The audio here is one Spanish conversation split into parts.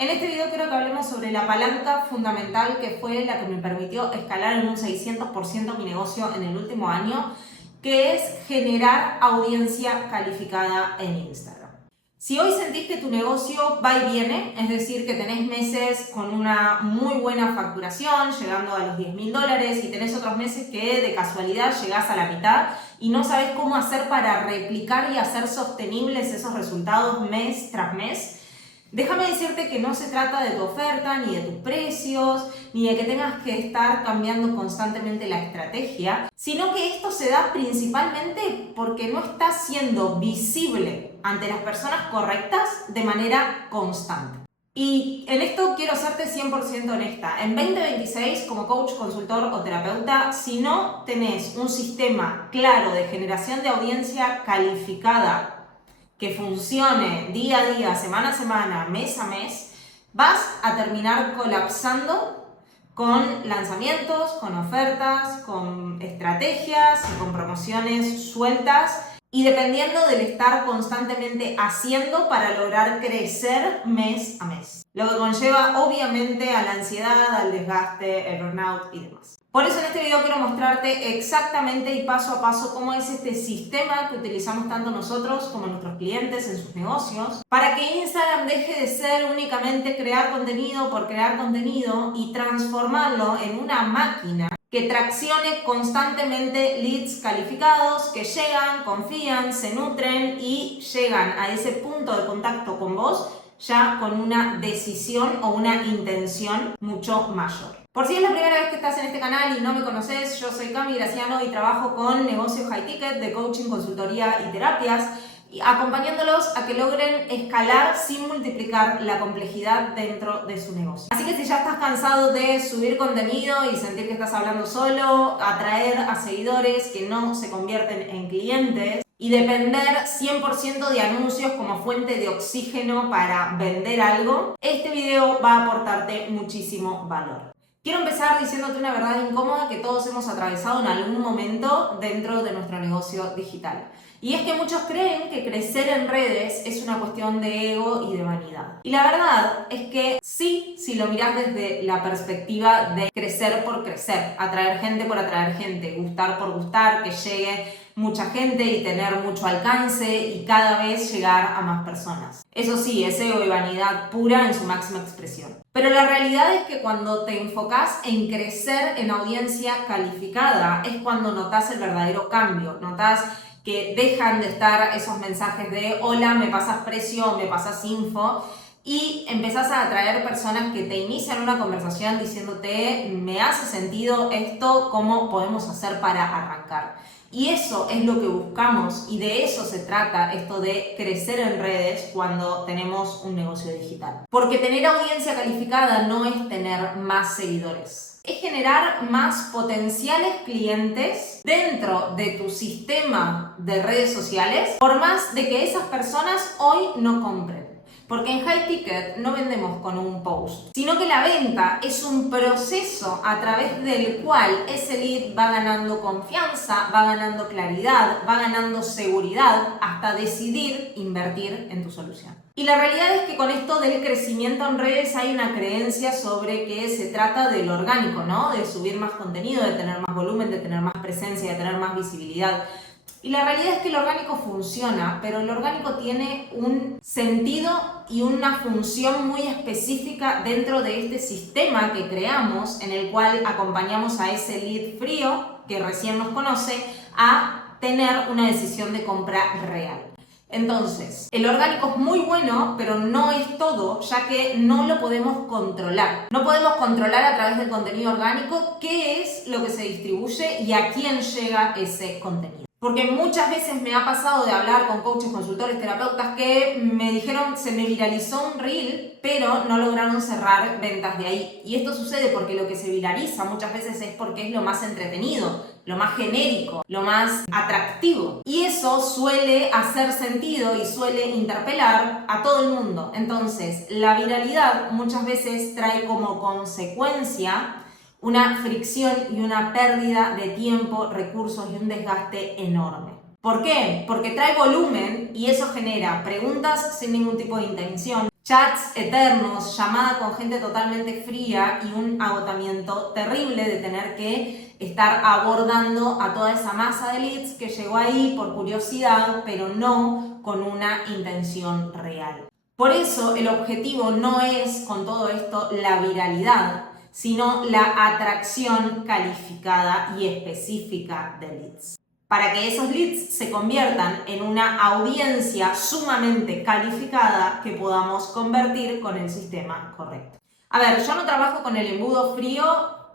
En este video quiero que hablemos sobre la palanca fundamental que fue la que me permitió escalar en un 600% mi negocio en el último año, que es generar audiencia calificada en Instagram. Si hoy sentís que tu negocio va y viene, es decir, que tenés meses con una muy buena facturación, llegando a los $10.000, y tenés otros meses que de casualidad llegás a la mitad y no sabés cómo hacer para replicar y hacer sostenibles esos resultados mes tras mes, déjame decirte que no se trata de tu oferta, ni de tus precios, ni de que tengas que estar cambiando constantemente la estrategia, sino que esto se da principalmente porque no estás siendo visible ante las personas correctas de manera constante. Y en esto quiero serte 100% honesta. En 2026, como coach, consultor o terapeuta, si no tenés un sistema claro de generación de audiencia calificada que funcione día a día, semana a semana, mes a mes, vas a terminar colapsando con lanzamientos, con ofertas, con estrategias y con promociones sueltas, y dependiendo del estar constantemente haciendo para lograr crecer mes a mes. Lo que conlleva obviamente a la ansiedad, al desgaste, el burnout y demás. Por eso en este video quiero mostrarte exactamente y paso a paso cómo es este sistema que utilizamos tanto nosotros como nuestros clientes en sus negocios, para que Instagram deje de ser únicamente crear contenido por crear contenido y transformarlo en una máquina que traccione constantemente leads calificados que llegan, confían, se nutren y llegan a ese punto de contacto con vos ya con una decisión o una intención mucho mayor. Por si es la primera vez que estás en este canal y no me conoces, yo soy Cami Graciano y trabajo con negocios high ticket de coaching, consultoría y terapias, acompañándolos a que logren escalar sin multiplicar la complejidad dentro de su negocio. Así que si ya estás cansado de subir contenido y sentir que estás hablando solo, atraer a seguidores que no se convierten en clientes y depender 100% de anuncios como fuente de oxígeno para vender algo, este video va a aportarte muchísimo valor. Quiero empezar diciéndote una verdad incómoda que todos hemos atravesado en algún momento dentro de nuestro negocio digital. Y es que muchos creen que crecer en redes es una cuestión de ego y de vanidad. Y la verdad es que sí, si lo mirás desde la perspectiva de crecer por crecer, atraer gente por atraer gente, gustar por gustar, que llegue mucha gente y tener mucho alcance y cada vez llegar a más personas. Eso sí, es ego y vanidad pura en su máxima expresión. Pero la realidad es que cuando te enfocás en crecer en audiencia calificada es cuando notás el verdadero cambio, notás que dejan de estar esos mensajes de hola, me pasas precio, me pasas info, y empezás a atraer personas que te inician una conversación diciéndote me hace sentido esto, ¿cómo podemos hacer para arrancar? Y eso es lo que buscamos y de eso se trata esto de crecer en redes cuando tenemos un negocio digital. Porque tener audiencia calificada no es tener más seguidores. Es generar más potenciales clientes dentro de tu sistema de redes sociales, por más de que esas personas hoy no compren. Porque en High Ticket no vendemos con un post, sino que la venta es un proceso a través del cual ese lead va ganando confianza, va ganando claridad, va ganando seguridad hasta decidir invertir en tu solución. Y la realidad es que con esto del crecimiento en redes hay una creencia sobre que se trata del orgánico, ¿no? De subir más contenido, de tener más volumen, de tener más presencia, de tener más visibilidad. Y la realidad es que el orgánico funciona, pero el orgánico tiene un sentido y una función muy específica dentro de este sistema que creamos, en el cual acompañamos a ese lead frío que recién nos conoce a tener una decisión de compra real. Entonces, el orgánico es muy bueno, pero no es todo, ya que no lo podemos controlar. No podemos controlar a través del contenido orgánico qué es lo que se distribuye y a quién llega ese contenido. Porque muchas veces me ha pasado de hablar con coaches, consultores, terapeutas que me dijeron se me viralizó un reel, pero no lograron cerrar ventas de ahí. Y esto sucede porque lo que se viraliza muchas veces es porque es lo más entretenido, lo más genérico, lo más atractivo. Y eso suele hacer sentido y suele interpelar a todo el mundo. Entonces, la viralidad muchas veces trae como consecuencia una fricción y una pérdida de tiempo, recursos y un desgaste enorme. ¿Por qué? Porque trae volumen y eso genera preguntas sin ningún tipo de intención, chats eternos, llamada con gente totalmente fría y un agotamiento terrible de tener que estar abordando a toda esa masa de leads que llegó ahí por curiosidad, pero no con una intención real. Por eso el objetivo no es con todo esto la viralidad, sino la atracción calificada y específica de leads. Para que esos leads se conviertan en una audiencia sumamente calificada que podamos convertir con el sistema correcto. A ver, yo no trabajo con el embudo frío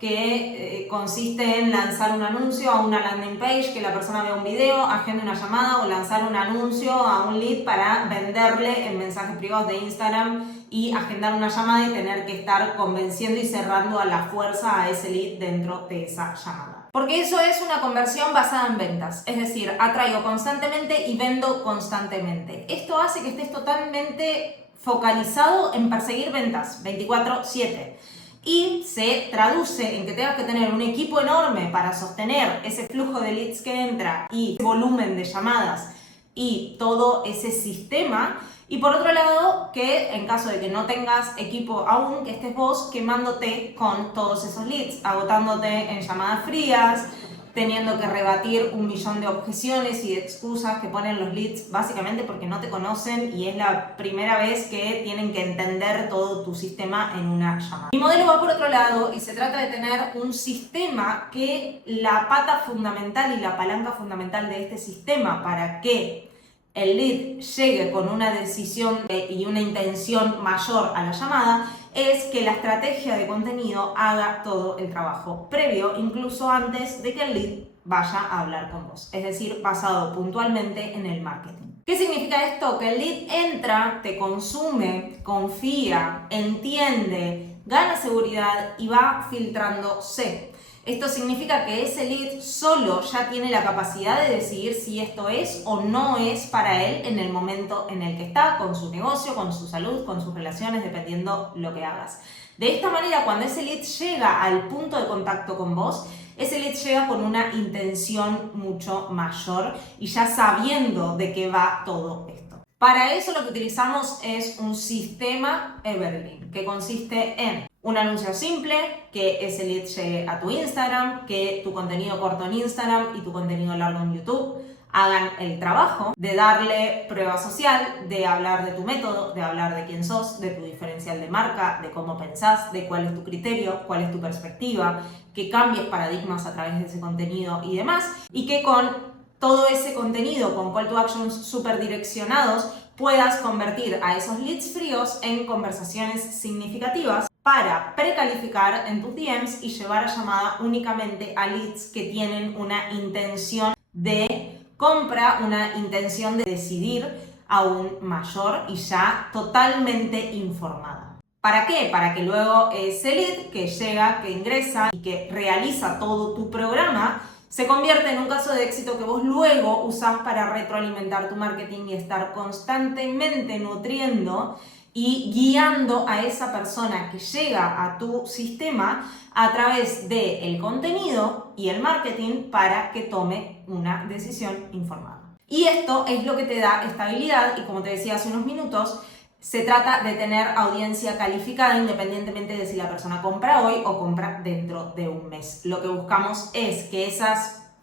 que consiste en lanzar un anuncio a una landing page, que la persona vea un video, agende una llamada o lanzar un anuncio a un lead para venderle en mensajes privados de Instagram y agendar una llamada y tener que estar convenciendo y cerrando a la fuerza a ese lead dentro de esa llamada. Porque eso es una conversión basada en ventas, es decir, atraigo constantemente y vendo constantemente. Esto hace que estés totalmente focalizado en perseguir ventas 24/7. Y se traduce en que tengas que tener un equipo enorme para sostener ese flujo de leads que entra y ese volumen de llamadas y todo ese sistema. Y por otro lado, que en caso de que no tengas equipo aún, que estés vos quemándote con todos esos leads, agotándote en llamadas frías, teniendo que rebatir 1.000.000 de objeciones y de excusas que ponen los leads básicamente porque no te conocen y es la primera vez que tienen que entender todo tu sistema en una llamada. Mi modelo va por otro lado y se trata de tener un sistema que la pata fundamental y la palanca fundamental de este sistema para que el lead llegue con una decisión y una intención mayor a la llamada es que la estrategia de contenido haga todo el trabajo previo, incluso antes de que el lead vaya a hablar con vos. Es decir, basado puntualmente en el marketing. ¿Qué significa esto? Que el lead entra, te consume, confía, entiende, gana seguridad y va filtrándose. Esto significa que ese lead solo ya tiene la capacidad de decidir si esto es o no es para él en el momento en el que está, con su negocio, con su salud, con sus relaciones, dependiendo lo que hagas. De esta manera, cuando ese lead llega al punto de contacto con vos, ese lead llega con una intención mucho mayor y ya sabiendo de qué va todo esto. Para eso lo que utilizamos es un sistema Evergreen, que consiste en un anuncio simple, que ese lead llegue a tu Instagram, que tu contenido corto en Instagram y tu contenido largo en YouTube hagan el trabajo de darle prueba social, de hablar de tu método, de hablar de quién sos, de tu diferencial de marca, de cómo pensás, de cuál es tu criterio, cuál es tu perspectiva, que cambies paradigmas a través de ese contenido y demás, y que con todo ese contenido, con call to actions súper direccionados, puedas convertir a esos leads fríos en conversaciones significativas para precalificar en tus DMs y llevar a llamada únicamente a leads que tienen una intención de compra, una intención de decidir aún mayor y ya totalmente informada. ¿Para qué? Para que luego ese lead que llega, que ingresa y que realiza todo tu programa se convierte en un caso de éxito que vos luego usás para retroalimentar tu marketing y estar constantemente nutriendo y guiando a esa persona que llega a tu sistema a través del contenido y el marketing para que tome una decisión informada. Y esto es lo que te da estabilidad y, como te decía hace unos minutos, se trata de tener audiencia calificada independientemente de si la persona compra hoy o compra dentro de un mes. Lo que buscamos es que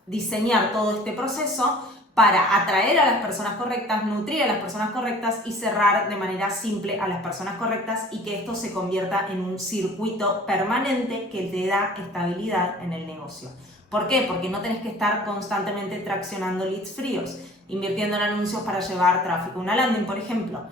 diseñar todo este proceso para atraer a las personas correctas, nutrir a las personas correctas y cerrar de manera simple a las personas correctas y que esto se convierta en un circuito permanente que te da estabilidad en el negocio. ¿Por qué? Porque no tenés que estar constantemente traccionando leads fríos, invirtiendo en anuncios para llevar tráfico. Una landing, por ejemplo,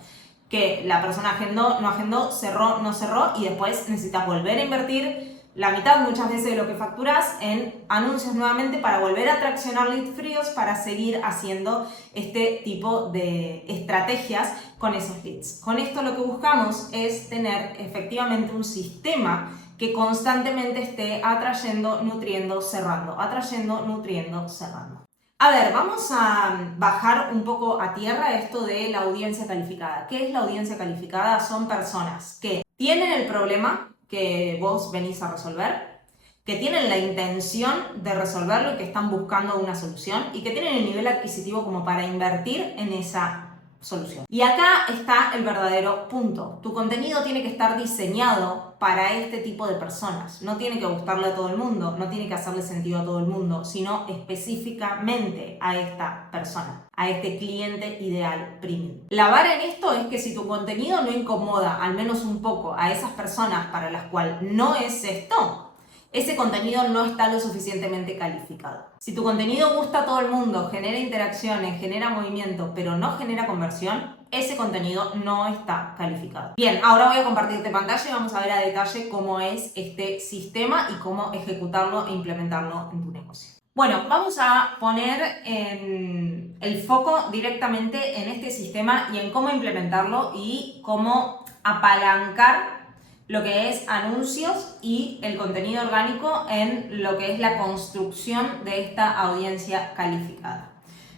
que la persona agendó, no agendó, cerró, no cerró y después necesitas volver a invertir la mitad muchas veces de lo que facturas en anuncios nuevamente para volver a traccionar leads fríos para seguir haciendo este tipo de estrategias con esos leads. Con esto lo que buscamos es tener efectivamente un sistema que constantemente esté atrayendo, nutriendo, cerrando, atrayendo, nutriendo, cerrando. A ver, vamos a bajar un poco a tierra esto de la audiencia calificada. ¿Qué es la audiencia calificada? Son personas que tienen el problema que vos venís a resolver, que tienen la intención de resolverlo y que están buscando una solución y que tienen el nivel adquisitivo como para invertir en esa solución. Y acá está el verdadero punto. Tu contenido tiene que estar diseñado para este tipo de personas. No tiene que gustarle a todo el mundo, no tiene que hacerle sentido a todo el mundo, sino específicamente a esta persona, a este cliente ideal premium. La vara en esto es que si tu contenido no incomoda, al menos un poco, a esas personas para las cuales no es esto, ese contenido no está lo suficientemente calificado. Si tu contenido gusta a todo el mundo, genera interacciones, genera movimiento, pero no genera conversión, ese contenido no está calificado. Bien, ahora voy a compartirte pantalla y vamos a ver a detalle cómo es este sistema y cómo ejecutarlo e implementarlo en tu negocio. Bueno, vamos a poner el foco directamente en este sistema y en cómo implementarlo y cómo apalancar lo que es anuncios y el contenido orgánico en lo que es la construcción de esta audiencia calificada.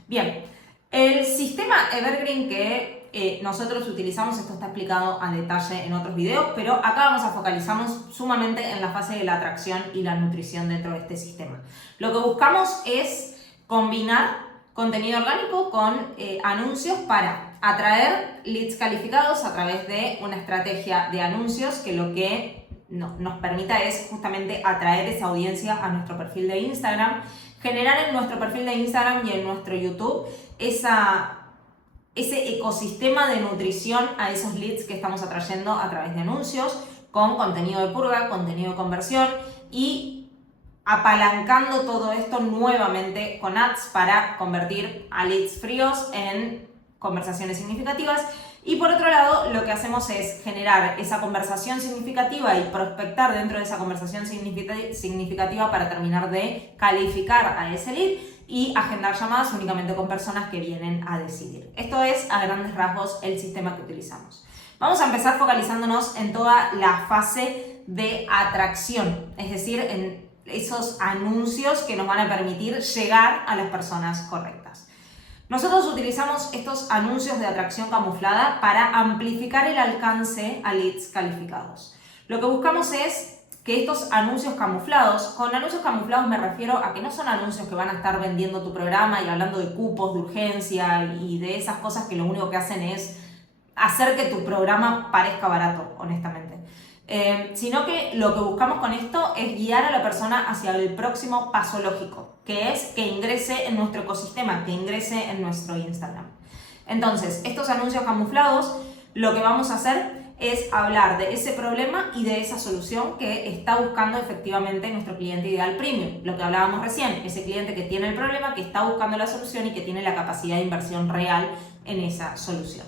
Bien, el sistema Evergreen que nosotros utilizamos, esto está explicado a detalle en otros videos, pero acá vamos a focalizarnos sumamente en la fase de la atracción y la nutrición dentro de este sistema. Lo que buscamos es combinar contenido orgánico con anuncios para atraer leads calificados a través de una estrategia de anuncios que lo que nos permita es justamente atraer esa audiencia a nuestro perfil de Instagram, generar en nuestro perfil de Instagram y en nuestro YouTube ese ecosistema de nutrición a esos leads que estamos atrayendo a través de anuncios, con contenido de purga, contenido de conversión y apalancando todo esto nuevamente con ads para convertir a leads fríos en conversaciones significativas. Y por otro lado, lo que hacemos es generar esa conversación significativa y prospectar dentro de esa conversación significativa para terminar de calificar a ese lead y agendar llamadas únicamente con personas que vienen a decidir. Esto es, a grandes rasgos, el sistema que utilizamos. Vamos a empezar focalizándonos en toda la fase de atracción, es decir, en esos anuncios que nos van a permitir llegar a las personas correctas. Nosotros utilizamos estos anuncios de atracción camuflada para amplificar el alcance a leads calificados. Lo que buscamos es que estos anuncios camuflados, con anuncios camuflados me refiero a que no son anuncios que van a estar vendiendo tu programa y hablando de cupos, de urgencia y de esas cosas que lo único que hacen es hacer que tu programa parezca barato, honestamente. Sino que lo que buscamos con esto es guiar a la persona hacia el próximo paso lógico, que es que ingrese en nuestro ecosistema, que ingrese en nuestro Instagram. Entonces, estos anuncios camuflados, lo que vamos a hacer es hablar de ese problema y de esa solución que está buscando efectivamente nuestro cliente ideal premium. Lo que hablábamos recién, ese cliente que tiene el problema, que está buscando la solución y que tiene la capacidad de inversión real en esa solución.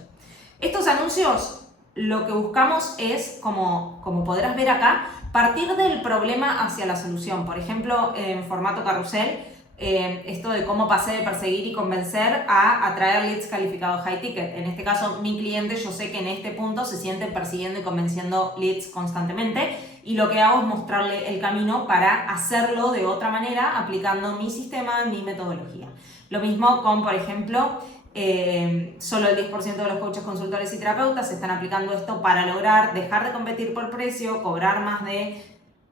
Estos anuncios, lo que buscamos es, como podrás ver acá, partir del problema hacia la solución. Por ejemplo, en formato carrusel, esto de cómo pasé de perseguir y convencer a atraer leads calificados high ticket. En este caso, mi cliente, yo sé que en este punto se siente persiguiendo y convenciendo leads constantemente y lo que hago es mostrarle el camino para hacerlo de otra manera, aplicando mi sistema, mi metodología. Lo mismo con, por ejemplo, solo el 10% de los coaches, consultores y terapeutas están aplicando esto para lograr dejar de competir por precio, cobrar más de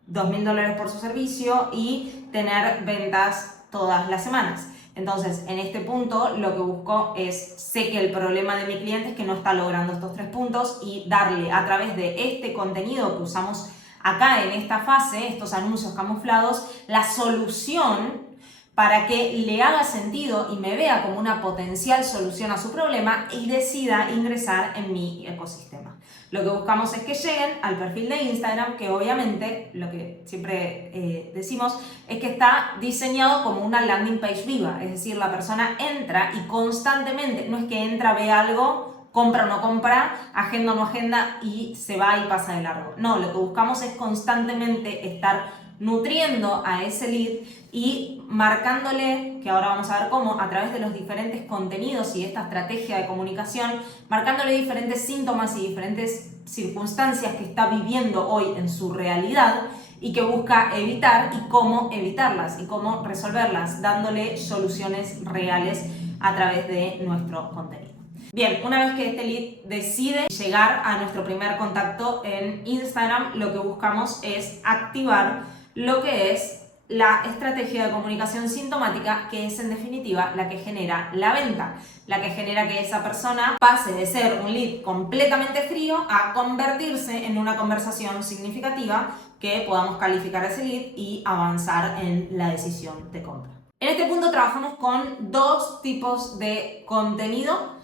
$2.000 por su servicio y tener ventas todas las semanas. Entonces, en este punto lo que busco es, sé que el problema de mi cliente es que no está logrando estos 3 puntos y darle a través de este contenido que usamos acá en esta fase, estos anuncios camuflados, la solución para que le haga sentido y me vea como una potencial solución a su problema y decida ingresar en mi ecosistema. Lo que buscamos es que lleguen al perfil de Instagram, que obviamente, lo que siempre decimos, es que está diseñado como una landing page viva, es decir, la persona entra y constantemente, no es que entra, ve algo, compra o no compra, agenda o no agenda y se va y pasa de largo. No, lo que buscamos es constantemente estar nutriendo a ese lead y marcándole, que ahora vamos a ver cómo, a través de los diferentes contenidos y esta estrategia de comunicación, marcándole diferentes síntomas y diferentes circunstancias que está viviendo hoy en su realidad y que busca evitar y cómo evitarlas y cómo resolverlas, dándole soluciones reales a través de nuestro contenido. Bien, una vez que este lead decide llegar a nuestro primer contacto en Instagram, lo que buscamos es activar lo que es la estrategia de comunicación sintomática, que es en definitiva la que genera la venta, la que genera que esa persona pase de ser un lead completamente frío a convertirse en una conversación significativa que podamos calificar a ese lead y avanzar en la decisión de compra. En este punto trabajamos con dos tipos de contenido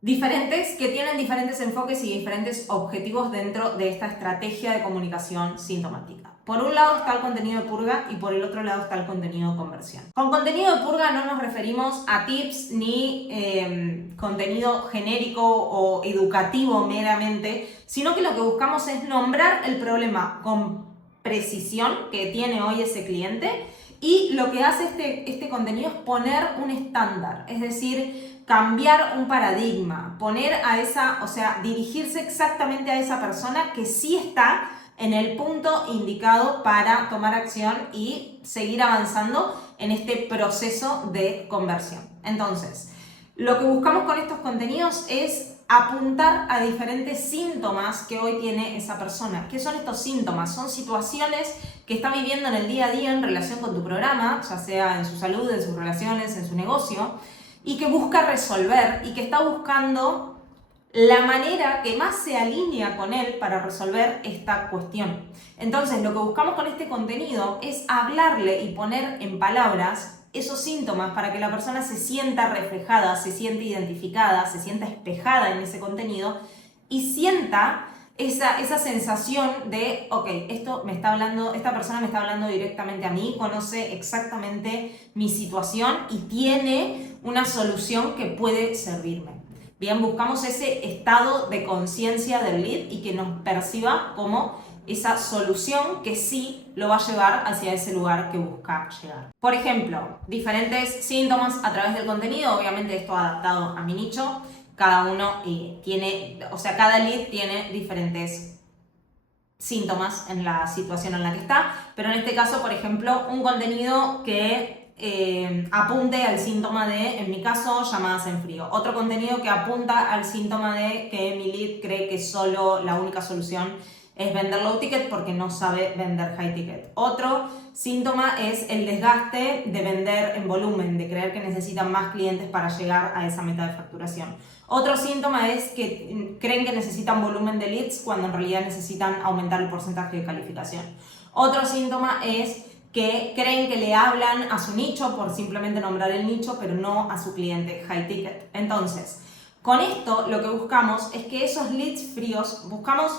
diferentes que tienen diferentes enfoques y diferentes objetivos dentro de esta estrategia de comunicación sintomática. Por un lado está el contenido de purga y por el otro lado está el contenido de conversión. Con contenido de purga no nos referimos a tips ni contenido genérico o educativo meramente, sino que lo que buscamos es nombrar el problema con precisión que tiene hoy ese cliente, y lo que hace este contenido es poner un estándar, es decir, cambiar un paradigma, dirigirse exactamente a esa persona que sí está en el punto indicado para tomar acción y seguir avanzando en este proceso de conversión. Entonces, lo que buscamos con estos contenidos es apuntar a diferentes síntomas que hoy tiene esa persona. ¿Qué son estos síntomas? Son situaciones que está viviendo en el día a día en relación con tu programa, ya sea en su salud, en sus relaciones, en su negocio, y que busca resolver y que está buscando la manera que más se alinea con él para resolver esta cuestión. Entonces, lo que buscamos con este contenido es hablarle y poner en palabras esos síntomas para que la persona se sienta reflejada, se sienta identificada, se sienta espejada en ese contenido y sienta esa sensación de, ok, esta persona me está hablando directamente a mí, conoce exactamente mi situación y tiene una solución que puede servirme. Bien, buscamos ese estado de conciencia del lead y que nos perciba como esa solución que sí lo va a llevar hacia ese lugar que busca llegar. Por ejemplo, diferentes síntomas a través del contenido, obviamente esto adaptado a mi nicho, cada lead tiene diferentes síntomas en la situación en la que está, pero en este caso, por ejemplo, un contenido que apunte al síntoma de, en mi caso, llamadas en frío. Otro contenido que apunta al síntoma de que mi lead cree que solo la única solución es vender low ticket porque no sabe vender high ticket. Otro síntoma es el desgaste de vender en volumen, de creer que necesitan más clientes para llegar a esa meta de facturación. Otro síntoma es que creen que necesitan volumen de leads cuando en realidad necesitan aumentar el porcentaje de calificación. Otro síntoma es que creen que le hablan a su nicho por simplemente nombrar el nicho, pero no a su cliente high ticket. Entonces, con esto lo que buscamos es que esos leads fríos, buscamos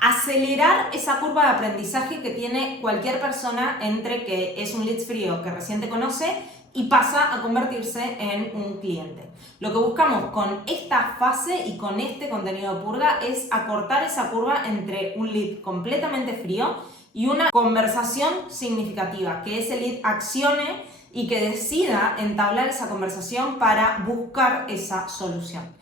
acelerar esa curva de aprendizaje que tiene cualquier persona entre que es un lead frío que recién te conoce y pasa a convertirse en un cliente. Lo que buscamos con esta fase y con este contenido de purga es acortar esa curva entre un lead completamente frío y una conversación significativa, que ese lead accione y que decida entablar esa conversación para buscar esa solución.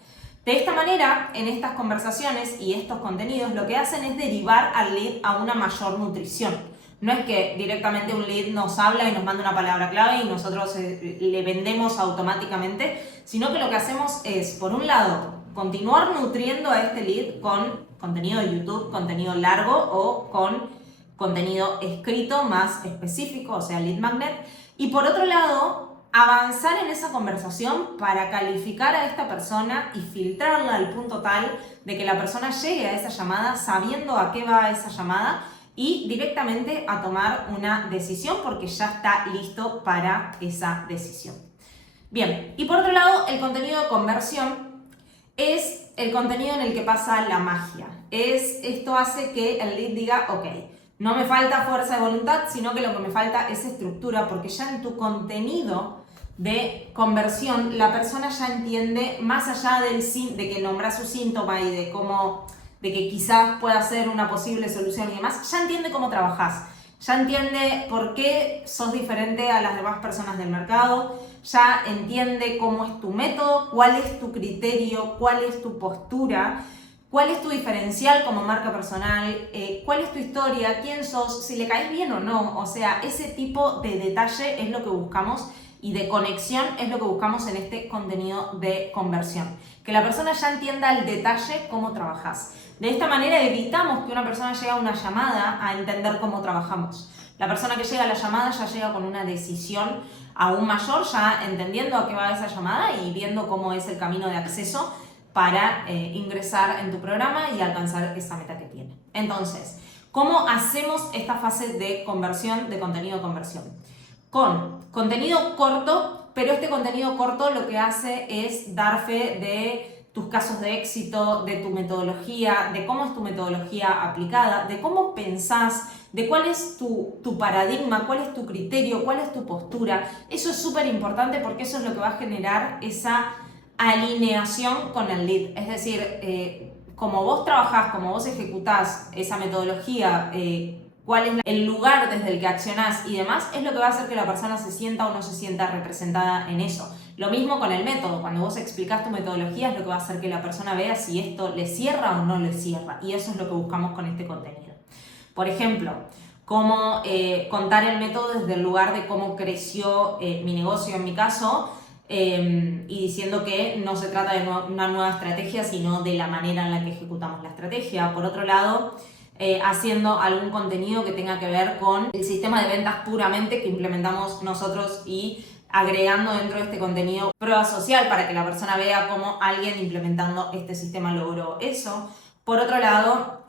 De esta manera, en estas conversaciones y estos contenidos, lo que hacen es derivar al lead a una mayor nutrición. No es que directamente un lead nos habla y nos manda una palabra clave y nosotros le vendemos automáticamente, sino que lo que hacemos es, por un lado, continuar nutriendo a este lead con contenido de YouTube, contenido largo o con contenido escrito más específico, o sea, lead magnet, y por otro lado, avanzar en esa conversación para calificar a esta persona y filtrarla al punto tal de que la persona llegue a esa llamada sabiendo a qué va esa llamada y directamente a tomar una decisión porque ya está listo para esa decisión. Bien, y por otro lado, el contenido de conversión es el contenido en el que pasa la magia. Esto hace que el lead diga, ok, no me falta fuerza de voluntad, sino que lo que me falta es estructura, porque ya en tu contenido de conversión la persona ya entiende, más allá de que nombra su síntoma y de que quizás pueda ser una posible solución y demás, ya entiende cómo trabajás, ya entiende por qué sos diferente a las demás personas del mercado, ya entiende cómo es tu método, cuál es tu criterio, cuál es tu postura, cuál es tu diferencial como marca personal, cuál es tu historia, quién sos, si le caes bien o no. O sea, ese tipo de detalle es lo que buscamos y de conexión es lo que buscamos en este contenido de conversión. Que la persona ya entienda al detalle cómo trabajás. De esta manera evitamos que una persona llegue a una llamada a entender cómo trabajamos. La persona que llega a la llamada ya llega con una decisión aún mayor, ya entendiendo a qué va esa llamada y viendo cómo es el camino de acceso para ingresar en tu programa y alcanzar esa meta que tiene. Entonces, ¿cómo hacemos esta fase de conversión, de contenido conversión? Con contenido corto, pero este contenido corto lo que hace es dar fe de tus casos de éxito, de tu metodología, de cómo es tu metodología aplicada, de cómo pensás, de cuál es tu paradigma, cuál es tu criterio, cuál es tu postura. Eso es súper importante porque eso es lo que va a generar esa alineación con el lead. Es decir, como vos trabajás, como vos ejecutás esa metodología, cuál es el lugar desde el que accionás y demás, es lo que va a hacer que la persona se sienta o no se sienta representada en eso. Lo mismo con el método, cuando vos explicás tu metodología es lo que va a hacer que la persona vea si esto le cierra o no le cierra, y eso es lo que buscamos con este contenido. Por ejemplo, cómo contar el método desde el lugar de cómo creció mi negocio en mi caso, y diciendo que no se trata de una nueva estrategia, sino de la manera en la que ejecutamos la estrategia. Por otro lado, haciendo algún contenido que tenga que ver con el sistema de ventas puramente que implementamos nosotros y agregando dentro de este contenido prueba social para que la persona vea cómo alguien implementando este sistema logró eso. Por otro lado,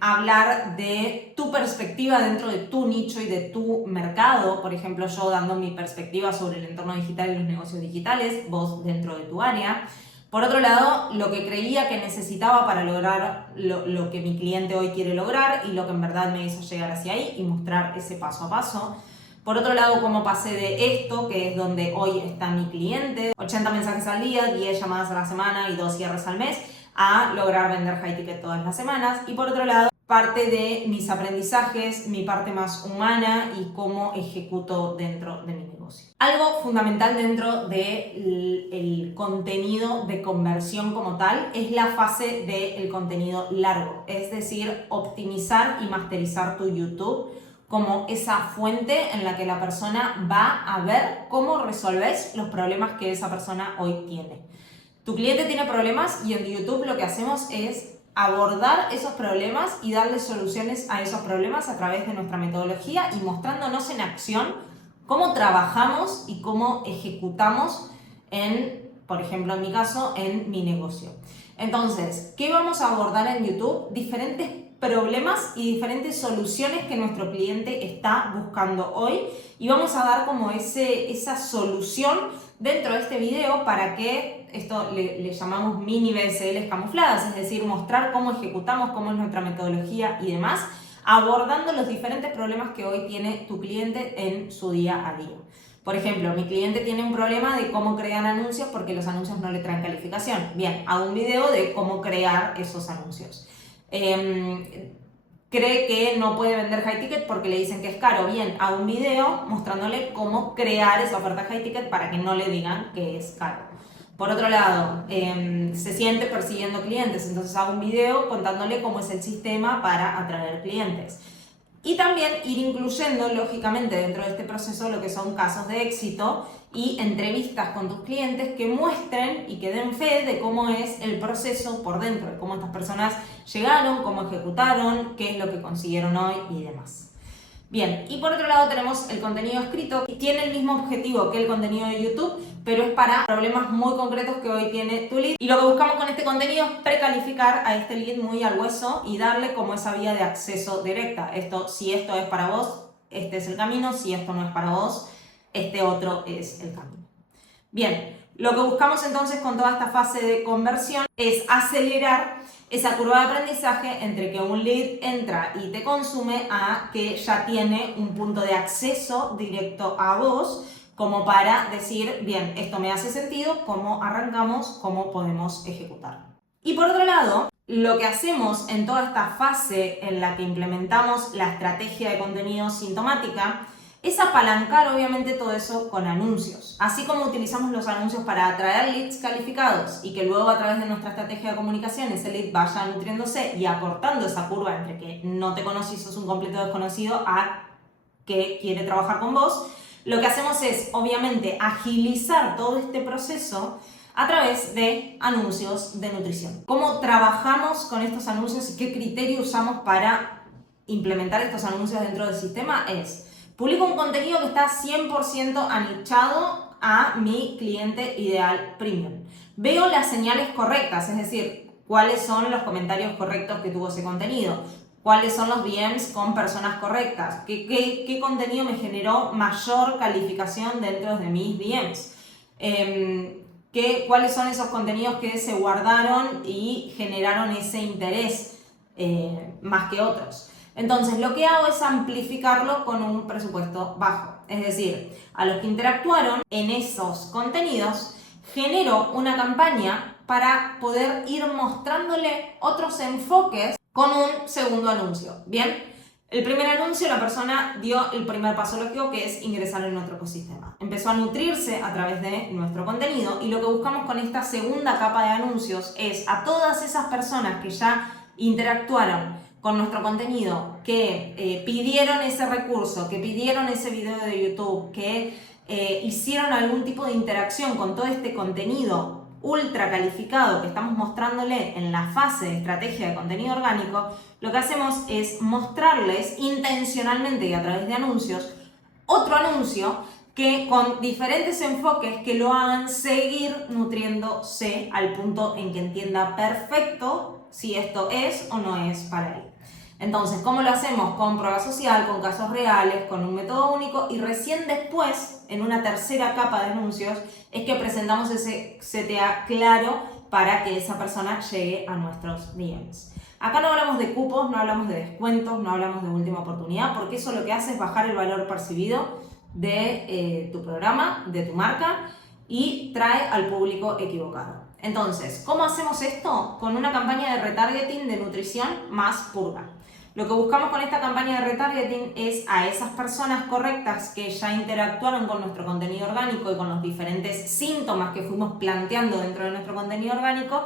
hablar de tu perspectiva dentro de tu nicho y de tu mercado. Por ejemplo, yo dando mi perspectiva sobre el entorno digital y los negocios digitales, vos dentro de tu área. Por otro lado, lo que creía que necesitaba para lograr lo que mi cliente hoy quiere lograr y lo que en verdad me hizo llegar hacia ahí y mostrar ese paso a paso. Por otro lado, cómo pasé de esto, que es donde hoy está mi cliente, 80 mensajes al día, 10 llamadas a la semana y 2 cierres al mes, a lograr vender high ticket todas las semanas. Y por otro lado, parte de mis aprendizajes, mi parte más humana y cómo ejecuto dentro de mi negocio. Algo fundamental dentro del contenido de conversión como tal es la fase del contenido largo, es decir, optimizar y masterizar tu YouTube como esa fuente en la que la persona va a ver cómo resolves los problemas que esa persona hoy tiene. Tu cliente tiene problemas y en YouTube lo que hacemos es abordar esos problemas y darle soluciones a esos problemas a través de nuestra metodología y mostrándonos en acción cómo trabajamos y cómo ejecutamos por ejemplo, en mi caso, en mi negocio. Entonces, ¿qué vamos a abordar en YouTube? Diferentes problemas y diferentes soluciones que nuestro cliente está buscando hoy, y vamos a dar como esa solución dentro de este video para que esto le llamamos mini BSLs camufladas, es decir, mostrar cómo ejecutamos, cómo es nuestra metodología y demás, abordando los diferentes problemas que hoy tiene tu cliente en su día a día. Por ejemplo, mi cliente tiene un problema de cómo crean anuncios porque los anuncios no le traen calificación. Bien, hago un video de cómo crear esos anuncios. Cree que no puede vender high ticket porque le dicen que es caro. Bien, hago un video mostrándole cómo crear esa oferta high ticket para que no le digan que es caro. Por otro lado, se siente persiguiendo clientes, entonces hago un video contándole cómo es el sistema para atraer clientes. Y también ir incluyendo, lógicamente, dentro de este proceso lo que son casos de éxito y entrevistas con tus clientes que muestren y que den fe de cómo es el proceso por dentro, de cómo estas personas llegaron, cómo ejecutaron, qué es lo que consiguieron hoy y demás. Bien, y por otro lado tenemos el contenido escrito, que tiene el mismo objetivo que el contenido de YouTube, pero es para problemas muy concretos que hoy tiene tu lead. Y lo que buscamos con este contenido es precalificar a este lead muy al hueso y darle como esa vía de acceso directa. Si esto es para vos, este es el camino; si esto no es para vos, este otro es el camino. Bien, lo que buscamos entonces con toda esta fase de conversión es acelerar esa curva de aprendizaje entre que un lead entra y te consume a que ya tiene un punto de acceso directo a vos, como para decir, bien, esto me hace sentido, cómo arrancamos, cómo podemos ejecutar. Y por otro lado, lo que hacemos en toda esta fase en la que implementamos la estrategia de contenido sintomática es apalancar obviamente todo eso con anuncios. Así como utilizamos los anuncios para atraer leads calificados y que luego a través de nuestra estrategia de comunicación ese lead vaya nutriéndose y acortando esa curva entre que no te conoces y sos un completo desconocido a que quiere trabajar con vos, lo que hacemos es obviamente agilizar todo este proceso a través de anuncios de nutrición. ¿Cómo trabajamos con estos anuncios y qué criterio usamos para implementar estos anuncios dentro del sistema es: publico un contenido que está 100% anichado a mi cliente ideal premium. Veo las señales correctas, es decir, cuáles son los comentarios correctos que tuvo ese contenido, cuáles son los DMs con personas correctas, qué contenido me generó mayor calificación dentro de mis DMs, cuáles son esos contenidos que se guardaron y generaron ese interés más que otros. Entonces, lo que hago es amplificarlo con un presupuesto bajo. Es decir, a los que interactuaron en esos contenidos, genero una campaña para poder ir mostrándole otros enfoques con un segundo anuncio. Bien, el primer anuncio, la persona dio el primer paso lógico, que es ingresar en nuestro ecosistema. Empezó a nutrirse a través de nuestro contenido, y lo que buscamos con esta segunda capa de anuncios es a todas esas personas que ya interactuaron con nuestro contenido, que pidieron ese recurso, que pidieron ese video de YouTube, que hicieron algún tipo de interacción con todo este contenido ultra calificado que estamos mostrándole en la fase de estrategia de contenido orgánico. Lo que hacemos es mostrarles intencionalmente y a través de anuncios otro anuncio que con diferentes enfoques que lo hagan seguir nutriéndose al punto en que entienda perfecto si esto es o no es para él. Entonces, ¿cómo lo hacemos? Con prueba social, con casos reales, con un método único, y recién después, en una tercera capa de anuncios, es que presentamos ese CTA claro para que esa persona llegue a nuestros DMs. Acá no hablamos de cupos, no hablamos de descuentos, no hablamos de última oportunidad, porque eso lo que hace es bajar el valor percibido de tu programa, de tu marca, y trae al público equivocado. Entonces, ¿cómo hacemos esto? Con una campaña de retargeting de nutrición más purga. Lo que buscamos con esta campaña de retargeting es a esas personas correctas que ya interactuaron con nuestro contenido orgánico y con los diferentes síntomas que fuimos planteando dentro de nuestro contenido orgánico,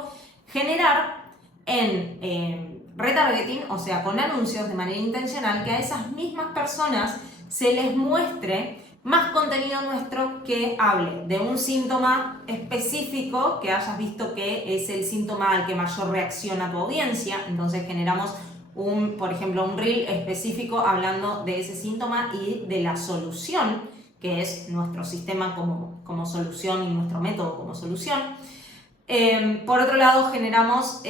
generar en retargeting, o sea, con anuncios de manera intencional, que a esas mismas personas se les muestre más contenido nuestro que hable de un síntoma específico que hayas visto que es el síntoma al que mayor reacciona tu audiencia. Entonces generamos por ejemplo, un reel específico hablando de ese síntoma y de la solución, que es nuestro sistema como solución y nuestro método como solución. Por otro lado, generamos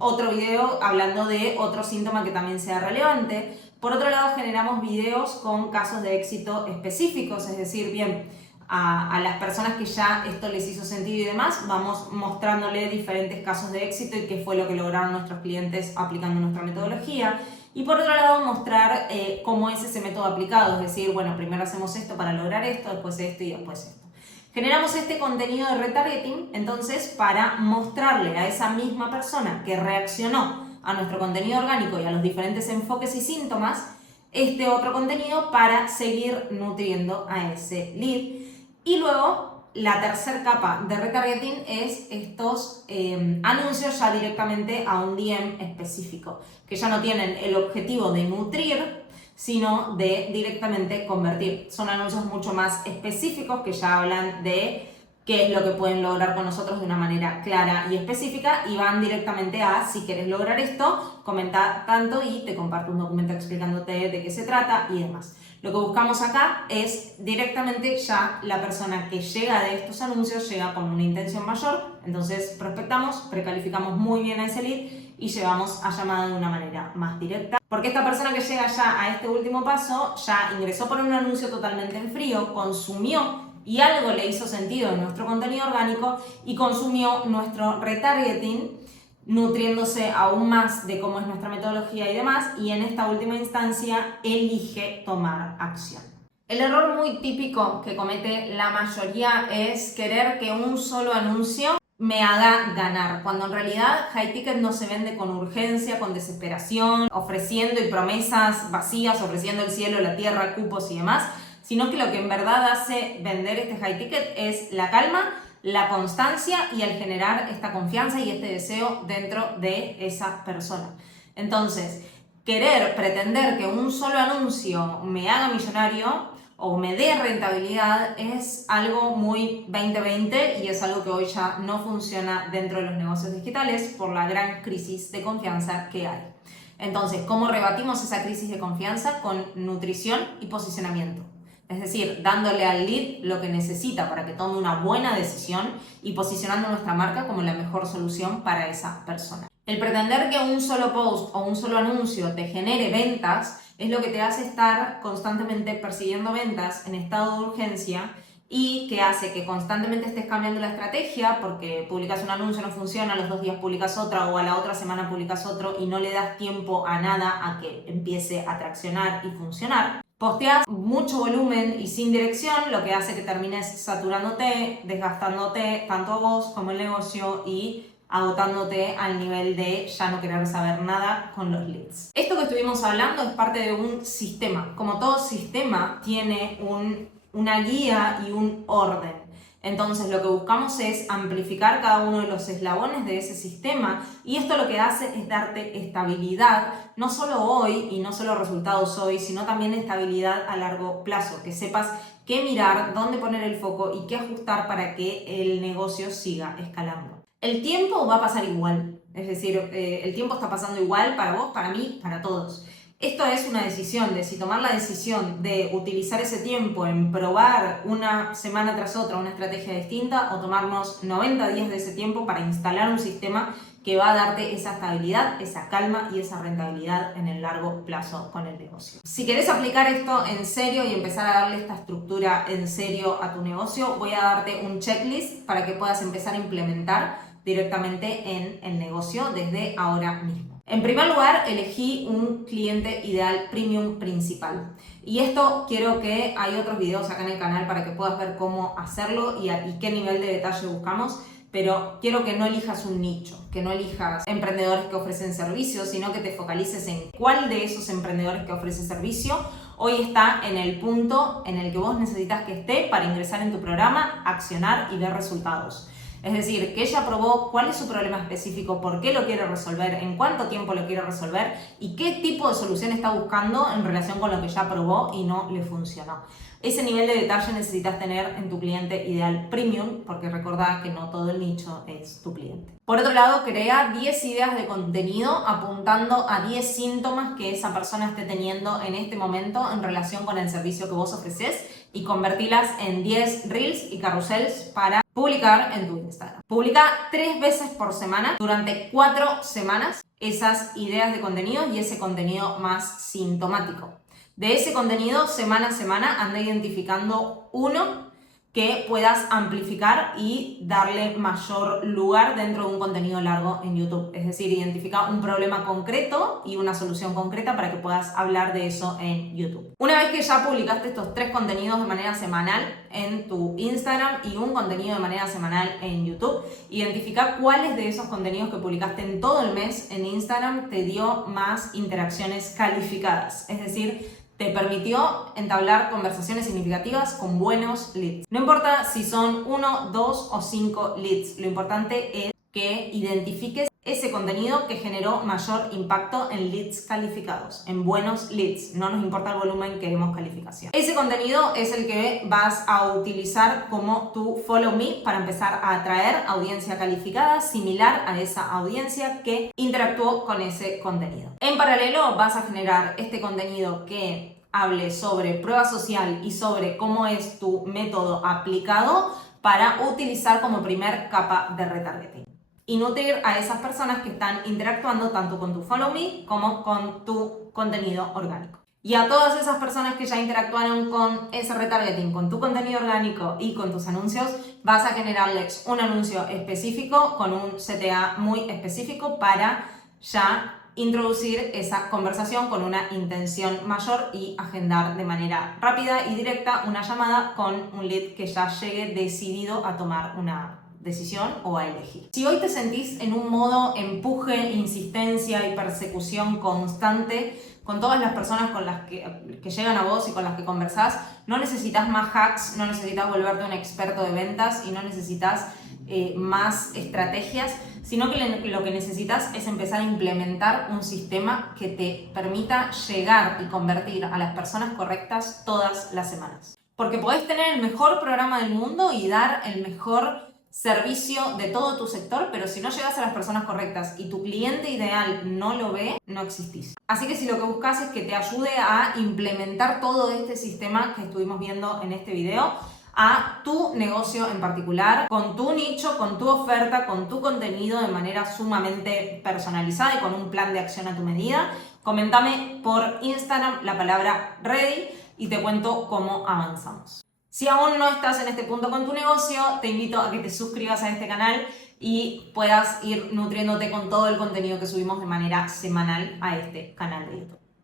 otro video hablando de otro síntoma que también sea relevante. Por otro lado, generamos videos con casos de éxito específicos, es decir, bien, a las personas que ya esto les hizo sentido y demás, vamos mostrándole diferentes casos de éxito y qué fue lo que lograron nuestros clientes aplicando nuestra metodología. Y por otro lado, mostrar cómo es ese método aplicado, es decir, bueno, primero hacemos esto para lograr esto, después esto y después esto. Generamos este contenido de retargeting, entonces, para mostrarle a esa misma persona que reaccionó a nuestro contenido orgánico y a los diferentes enfoques y síntomas, este otro contenido para seguir nutriendo a ese lead. Y luego, la tercera capa de retargeting es estos anuncios ya directamente a un DM específico, que ya no tienen el objetivo de nutrir, sino de directamente convertir. Son anuncios mucho más específicos que ya hablan de qué es lo que pueden lograr con nosotros de una manera clara y específica, y van directamente a: si quieres lograr esto, comenta tanto y te comparto un documento explicándote de qué se trata y demás. Lo que buscamos acá es directamente ya la persona que llega de estos anuncios llega con una intención mayor, entonces prospectamos, precalificamos muy bien a ese lead y llevamos a llamada de una manera más directa, porque esta persona que llega ya a este último paso ya ingresó por un anuncio totalmente en frío, consumió y algo le hizo sentido en nuestro contenido orgánico y consumió nuestro retargeting, nutriéndose aún más de cómo es nuestra metodología y demás, y en esta última instancia elige tomar acción. El error muy típico que comete la mayoría es querer que un solo anuncio me haga ganar, cuando en realidad High Ticket no se vende con urgencia, con desesperación, ofreciendo y promesas vacías, ofreciendo el cielo, la tierra, cupos y demás, sino que lo que en verdad hace vender este High Ticket es la calma, la constancia y el generar esta confianza y este deseo dentro de esa persona. Entonces, pretender que un solo anuncio me haga millonario o me dé rentabilidad es algo muy 2020 y es algo que hoy ya no funciona dentro de los negocios digitales por la gran crisis de confianza que hay. Entonces, ¿cómo rebatimos esa crisis de confianza? Con nutrición y posicionamiento. Es decir, dándole al lead lo que necesita para que tome una buena decisión y posicionando nuestra marca como la mejor solución para esa persona. El pretender que un solo post o un solo anuncio te genere ventas es lo que te hace estar constantemente persiguiendo ventas en estado de urgencia y que hace que constantemente estés cambiando la estrategia porque publicas un anuncio, no funciona, a los 2 días publicas otra o a la otra semana publicas otro y no le das tiempo a nada a que empiece a traccionar y funcionar. Posteas mucho volumen y sin dirección, lo que hace que termines saturándote, desgastándote tanto a vos como el negocio y agotándote al nivel de ya no querer saber nada con los leads. Esto que estuvimos hablando es parte de un sistema. Como todo sistema tiene una guía y un orden. Entonces lo que buscamos es amplificar cada uno de los eslabones de ese sistema y esto lo que hace es darte estabilidad, no solo hoy y no solo resultados hoy, sino también estabilidad a largo plazo, que sepas qué mirar, dónde poner el foco y qué ajustar para que el negocio siga escalando. El tiempo va a pasar igual, es decir, el tiempo está pasando igual para vos, para mí, para todos. Esto es una decisión de si tomar la decisión de utilizar ese tiempo en probar una semana tras otra una estrategia distinta o tomarnos 90 días de ese tiempo para instalar un sistema que va a darte esa estabilidad, esa calma y esa rentabilidad en el largo plazo con el negocio. Si querés aplicar esto en serio y empezar a darle esta estructura en serio a tu negocio, voy a darte un checklist para que puedas empezar a implementar directamente en el negocio desde ahora mismo. En primer lugar, elegí un cliente ideal premium principal. Y esto quiero que hay otros videos acá en el canal para que puedas ver cómo hacerlo y qué nivel de detalle buscamos. Pero quiero que no elijas un nicho, que no elijas emprendedores que ofrecen servicios, sino que te focalices en cuál de esos emprendedores que ofrece servicio hoy está en el punto en el que vos necesitas que esté para ingresar en tu programa, accionar y ver resultados. Es decir, que ella probó cuál es su problema específico, por qué lo quiere resolver, en cuánto tiempo lo quiere resolver y qué tipo de solución está buscando en relación con lo que ya probó y no le funcionó. Ese nivel de detalle necesitas tener en tu cliente ideal premium, porque recordá que no todo el nicho es tu cliente. Por otro lado, crea 10 ideas de contenido apuntando a 10 síntomas que esa persona esté teniendo en este momento en relación con el servicio que vos ofreces y convertirlas en 10 reels y carruseles para publicar en tu Instagram. Publica 3 veces por semana durante 4 semanas esas ideas de contenido y ese contenido más sintomático. De ese contenido, semana a semana, anda identificando uno que puedas amplificar y darle mayor lugar dentro de un contenido largo en YouTube. Es decir, identifica un problema concreto y una solución concreta para que puedas hablar de eso en YouTube. Una vez que ya publicaste estos 3 contenidos de manera semanal en tu Instagram y un contenido de manera semanal en YouTube, identifica cuáles de esos contenidos que publicaste en todo el mes en Instagram te dio más interacciones calificadas. Es decir, te permitió entablar conversaciones significativas con buenos leads. No importa si son 1, 2 o 5 leads, lo importante es que identifiques ese contenido que generó mayor impacto en leads calificados, en buenos leads. No nos importa el volumen, queremos calificación. Ese contenido es el que vas a utilizar como tu follow me para empezar a atraer audiencia calificada similar a esa audiencia que interactuó con ese contenido. En paralelo vas a generar este contenido que hable sobre prueba social y sobre cómo es tu método aplicado para utilizar como primer capa de retargeting y nutrir a esas personas que están interactuando tanto con tu follow me como con tu contenido orgánico. Y a todas esas personas que ya interactuaron con ese retargeting, con tu contenido orgánico y con tus anuncios, vas a generarles un anuncio específico con un CTA muy específico para ya introducir esa conversación con una intención mayor y agendar de manera rápida y directa una llamada con un lead que ya llegue decidido a tomar una decisión o a elegir. Si hoy te sentís en un modo empuje, insistencia y persecución constante con todas las personas con las que llegan a vos y con las que conversás, no necesitas más hacks, no necesitas volverte un experto de ventas y no necesitas más estrategias, sino que lo que necesitas es empezar a implementar un sistema que te permita llegar y convertir a las personas correctas todas las semanas. Porque podés tener el mejor programa del mundo y dar el mejor servicio de todo tu sector, pero si no llegas a las personas correctas y tu cliente ideal no lo ve, no existís. Así que si lo que buscas es que te ayude a implementar todo este sistema que estuvimos viendo en este video a tu negocio en particular, con tu nicho, con tu oferta, con tu contenido de manera sumamente personalizada y con un plan de acción a tu medida, coméntame por Instagram la palabra ready y te cuento cómo avanzamos. Si aún no estás en este punto con tu negocio, te invito a que te suscribas a este canal y puedas ir nutriéndote con todo el contenido que subimos de manera semanal a este canal de YouTube.